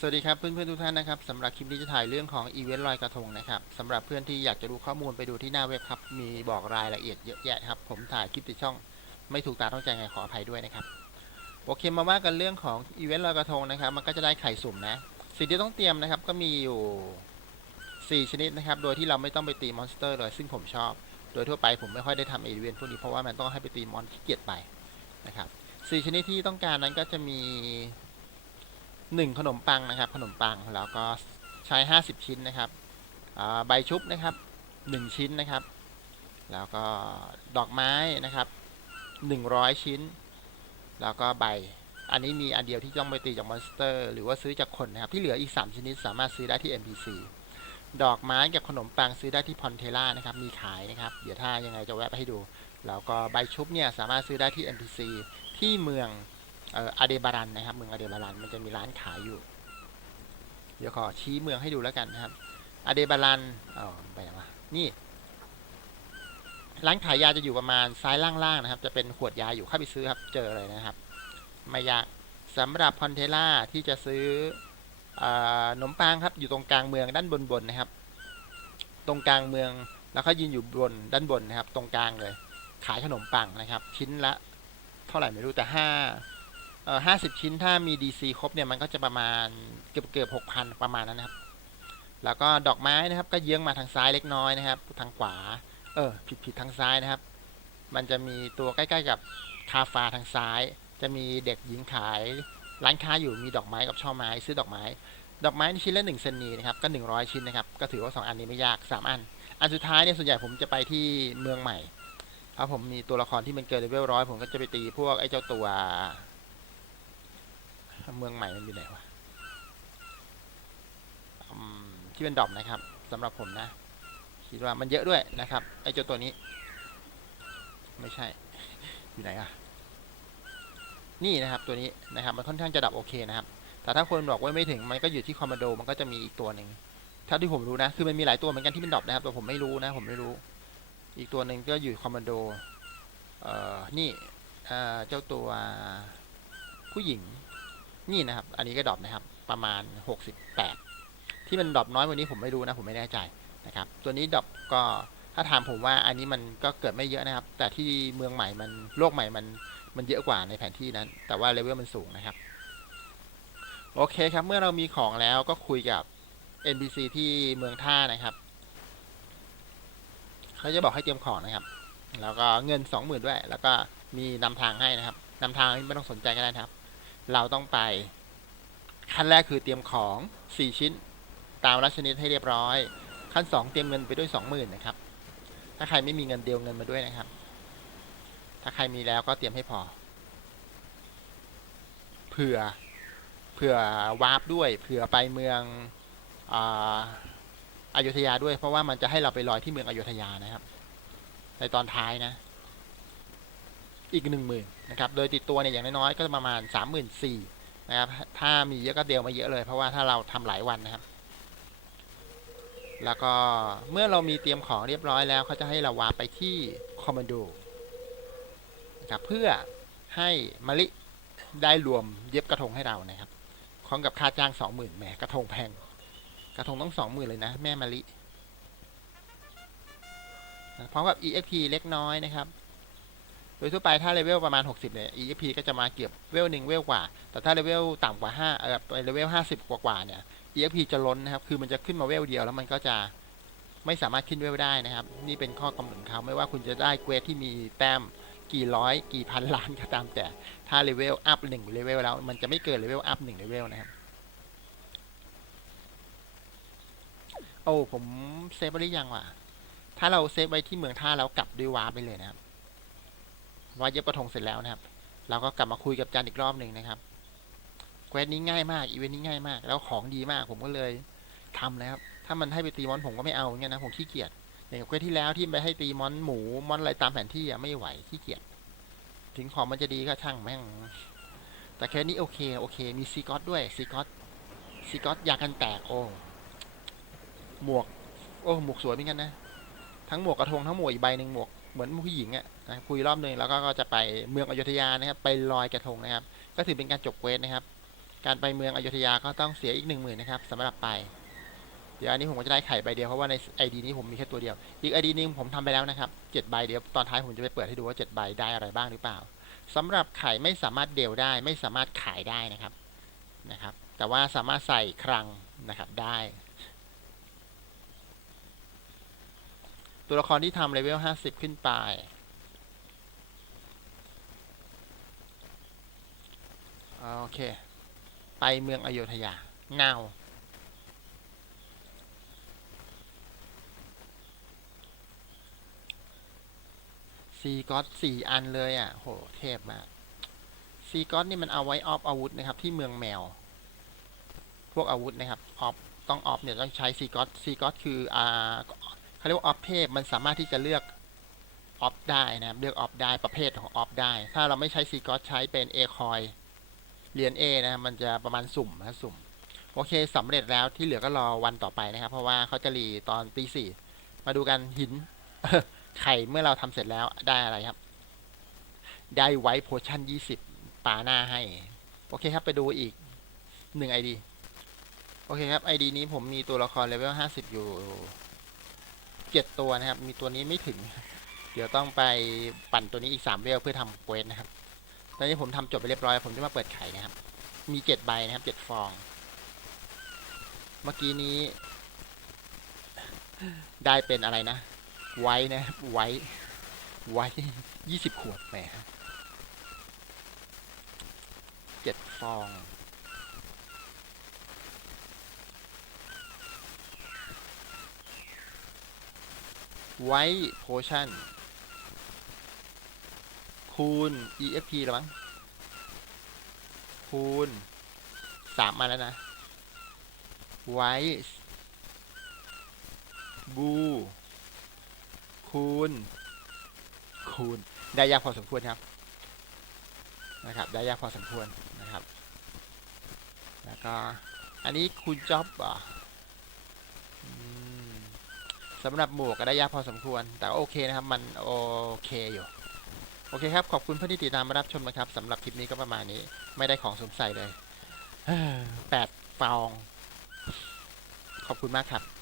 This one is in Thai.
สวัสดีครับเพื่อนๆทุกท่านนะครับสำหรับคลิปนี้จะถ่ายเรื่องของอีเวนต์ลอยกระทงนะครับสำหรับเพื่อนที่อยากจะดูข้อมูลไปดูที่หน้าเว็บครับ มีบอกรายละเอียดเยอะแยะครับ ผมถ่ายคลิปติดช่องไม่ถูกตาต้องใจไงขออภัยด้วยนะครับ โอเคมาว่ากันเรื่องของอีเวนต์ลอยกระทงนะครับ มันก็จะได้ไข่สุ่มนะ สิ่งที่ต้องเตรียมนะครับก็มีอยู่ 4 ชนิดนะครับ โดยที่เราไม่ต้องไปตีมอนสเตอร์เลยซึ่งผมชอบ โดยทั่วไปผมไม่ค่อยได้ทำอีเวนต์พวกนี้เพราะว่ามันต้องให้ไปตีมอนขี้เกียจไปนะครับสี่ชนิดที่ต้องการนั้นก็จะมี หนึ่งขนมปังนะครับ ขนมปังแล้วก็ใช้ 50 ชิ้นนะครับใบชุบนะครับ 1 ชิ้นนะครับ แล้วก็ดอกไม้นะครับ 100 ชิ้น แล้วก็ใบ อันนี้มีอันเดียวที่ต้องไปตีจากมอนสเตอร์ หรือว่าซื้อจากคนนะครับ ที่เหลืออีก 3 ชนิดสามารถซื้อได้ที่ NPC ดอกไม้กับขนมปังซื้อได้ที่พอนเทล่านะครับ มีขายนะครับ เดี๋ยวถ้ายังไงจะแวะไปให้ดู แล้วก็ใบชุบเนี่ยสามารถซื้อได้ที่ NPC ที่เมือง เอออาเดบารันนะครับ เมืองอาเดบารันมันจะมีร้านขายอยู่ เดี๋ยวขอชี้เมืองให้ดูแล้วกันนะครับอาเดบารันอ๋อไปไหนวะนี่ ร้านขายยาจะอยู่ประมาณซ้ายล่างๆนะครับ จะเป็นขวดยาอยู่เข้าไปซื้อครับ เจอเลยนะครับ ไม่ยากสำหรับพอนเทล่าที่จะซื้อเอ่อขนมปังครับ อยู่ตรงกลางเมืองด้านบนบนๆนะครับ ตรงกลางเมืองแล้วเขายืนอยู่บนด้านบนนะครับ ตรงกลางเลย ขายขนมปังนะครับ ชิ้นละ เท่าไหร่ไม่รู้แต่ห้า เอ่อห้าสิบชิ้นถ้ามี DC ครบเนี่ยมันก็จะประมาณเกือบเกือบหกพันประมาณนั้นนะครับ แล้วก็ดอกไม้นะครับก็เยื้องมาทางซ้ายเล็กน้อยนะครับ ทางขวา เออผิดผิดทางซ้ายนะครับ มันจะมีตัวใกล้ๆกับคาฟาทางซ้าย จะมีเด็กหญิงขายร้านค้าอยู่มีดอกไม้กับช่อไม้ซื้อดอกไม้ ดอกไม้นี่ชิ้นละหนึ่งเซนนีนะครับก็หนึ่งร้อยชิ้นนะครับก็ถือว่าสองอันนี้ไม่ยากสามอัน อันสุดท้ายเนี่ยส่วนใหญ่ผมจะไปที่เมืองใหม่ถ้าผมมีตัวละครที่มันเกินเลเวลร้อยผมก็จะไปตีพวกไอ้เจ้าตัว เมืองใหม่มันอยู่ไหนวะที่เป็นดอปนะครับสำหรับผมนะ คิดว่ามันเยอะด้วยนะครับ ไอ้เจ้าตัวนี้ ไม่ใช่ อยู่ไหนอะนี่นะครับตัวนี้นะครับ มันค่อนข้างจะดับโอเคนะครับ แต่ถ้าคนบอกว่าไม่ถึงมันก็อยู่ที่คอมมานโดมันก็จะมีอีกตัวหนึ่งเท่าที่ผมรู้นะ คือมันมีหลายตัวเหมือนกันที่เป็นดอปนะครับแต่ผมไม่รู้นะ ผมไม่รู้ อีกตัวหนึ่งก็อยู่คอมมานโดเอ่อนี่เอ่อเจ้าตัวผู้หญิง นี่นะครับ อันนี้ก็ดรอปนะครับ ประมาณ 68 ที่มันดรอปน้อยกว่านี้ผมไม่รู้นะ ผมไม่แน่ใจนะครับ ตัวนี้ดรอปก็ถ้าถามผมว่าอันนี้มันก็เกิดไม่เยอะนะครับ แต่ที่เมืองใหม่มันโลกใหม่มันมันเยอะกว่าในแผนที่นั้น แต่ว่าเลเวลมันสูงนะครับ โอเคครับ เมื่อเรามีของแล้วก็คุยกับ NPC ที่เมืองท่านะครับ เขาจะบอกให้เตรียมของนะครับ แล้วก็เงินสองหมื่นด้วย แล้วก็มีนำทางให้นะครับนำทางไม่ต้องสนใจก็ได้นะครับ เราต้องไป ขั้นแรกคือเตรียมของสี่ชิ้น ตามรัชนิดให้เรียบร้อย ขั้นสองเตรียมเงินไปด้วยสองหมื่นนะครับ ถ้าใครไม่มีเงินเดียวเงินมาด้วยนะครับ ถ้าใครมีแล้วก็เตรียมให้พอ เผื่อ เผื่อวาร์ปด้วย เผื่อไปเมืองอายุธยาด้วย เพราะว่ามันจะให้เราไปลอยที่เมืองอยุธยานะครับ ในตอนท้ายนะ อีกหนึ่งหมื่น นะครับโดยติดตัวเนี่ยอย่างน้อยๆก็ประมาณสามหมื่นสี่นะครับถ้ามีเยอะก็เดียวมาเยอะเลยเพราะว่าถ้าเราทำหลายวันนะครับ แล้วก็เมื่อเรามีเตรียมของเรียบร้อยแล้วเขาจะให้เราวาร์ไปที่คอมมานโดนะครับเพื่อให้มะลิได้รวมเย็บกระทงให้เรานะครับพร้อมกับค่าจ้างสองหมื่นแหมกระทงแพงกระทงต้องสองหมื่นเลยนะ แม่มะลิพร้อมกับ EXP เล็กน้อยนะครับ โดยทั่วไปถ้าเลเวลประมาณ 60เนี่ย EXP ก็จะมาเก็บเวลหนึ่งเวลกว่า แต่ถ้าเลเวลต่ำกว่า5เออไปเลเวล50 กว่ากว่าเนี่ย EXP จะล้นนะครับ คือมันจะขึ้นมาเวลเดียวแล้วมันก็จะไม่สามารถขึ้นเวลได้นะครับ นี่เป็นข้อกำหนดเขาไม่ว่าคุณจะได้เควสที่มีแต้มกี่ร้อยกี่พันล้านก็ตามแต่ ถ้าเลเวลอัพหนึ่งเลเวลแล้ว มันจะไม่เกินเลเวลอัพหนึ่งเลเวลนะครับ โอ้ผมเซฟไว้หรือยังวะถ้าเราเซฟไว้ที่เมืองท่าแล้วกลับด้วยวาร์ปไปเลยนะครับ ว่าเย็บกระทงเสร็จแล้วนะครับ เราก็กลับมาคุยกับจันอีกรอบหนึ่งนะครับเควสนี้ง่ายมาก อีเวนต์นี้ง่ายมาก แล้วของดีมากผมก็เลยทำนะครับ ถ้ามันให้ไปตีมอนผมก็ไม่เอาเงี้ยนะผมขี้เกียจ อย่างเควสที่แล้วที่ไปให้ตีมอนหมูมอนอะไรตามแผนที่อะไม่ไหวขี้เกียจ ถึงของมันจะดีก็ช่างแม่ง แต่แค่นี้โอเคโอเค มีซีกอตด้วยซีกอตซีกอตยากันแตกโอ้หมวก โอ้หมวกสวยเหมือนกันนะ ทั้งหมวกกระทงทั้งหมวกอีกใบหนึ่งหมวก เหมือนผู้หญิงอะนะคุยรอบหนึ่งแล้วก็จะไปเมืองอยุธยานะครับ ไปลอยกระทงนะครับ ก็ถือเป็นการจบเวสนะครับ การไปเมืองอยุธยาก็ต้องเสียอีกหนึ่งหมื่นนะครับสำหรับไปเดี๋ยวอันนี้ผมก็จะได้ไข่ใบเดียวเพราะว่าใน ID นี้ผมมีแค่ตัวเดียว อีก ID นึงผมทำไปแล้วนะครับเจ็ดใบเดี๋ยวตอนท้ายผมจะไปเปิดให้ดูว่าเจ็ดใบได้อะไรบ้างหรือเปล่าสำหรับไข่ไม่สามารถเดลได้ ไม่สามารถขายได้นะครับนะครับ แต่ว่าสามารถใส่คลังนะครับได้ ตัวละครที่ทำเลเวล 50 ขึ้นไป โอเค ไปเมืองอโยธยาเงาซีก็อตสี่อันเลยอะ โห เทพมาก ซีก็อตนี่มันเอาไว้ออฟอาวุธนะครับ ที่เมืองแมว พวกอาวุธนะครับ ออฟ ต้องออฟเนี่ยต้องใช้ซีก็อตซีก็อตคืออ่า เขาเรียกว่าออฟเทพมันสามารถที่จะเลือกออฟได้นะครับ เลือกออฟได้ประเภทของออฟได้ ถ้าเราไม่ใช้ซีก็อตใช้เป็นเอคอยเหรียญ A นะครับมันจะประมาณสุ่มนะสุ่ม โอเคสำเร็จแล้วที่เหลือก็รอวันต่อไปนะครับ เพราะว่าเขาจะรีตอนตีสี่มาดูกันหินไข่เมื่อเราทำเสร็จแล้วได้อะไรครับ ได้ไวท์โพชั่นยี่สิบปาหน้าให้ โอเคครับไปดูอีกหนึ่งไอดีโอเคครับไอดีนี้ผมมีตัวละครเลเวลห้าสิบอยู่ เจ็ดตัวนะครับ มีตัวนี้ไม่ถึง เดี๋ยวต้องไปปั่นตัวนี้อีกสามเวลเพื่อทำเควสนะครับ ตอนนี้ผมทำจบไปเรียบร้อย ผมจะมาเปิดไข่นะครับ มีเจ็ดใบนะครับเจ็ดฟอง เมื่อกี้นี้ ได้เป็นอะไรนะ ไว้นะครับไว้ ไว้ยี่สิบขวดแหมเจ็ดฟอง ไว้โพชั่นคูณ EFP หรือมั้งคูณสามมาแล้วนะไว้บูคูณคูณได้ยากพอสมควรครับนะครับ ได้ยากพอสมควรนะครับ แล้วก็อันนี้คูณจ็อบอะ สำหรับหมวกก็ได้ยากพอสมควร แต่โอเคนะครับ มันโอเคอยู่ โอเคครับ ขอบคุณเพื่อนที่ติดตามมารับชมนะครับสำหรับคลิปนี้ก็ประมาณนี้ ไม่ได้ของสมใส่เลยแปดฟอง ขอบคุณมากครับ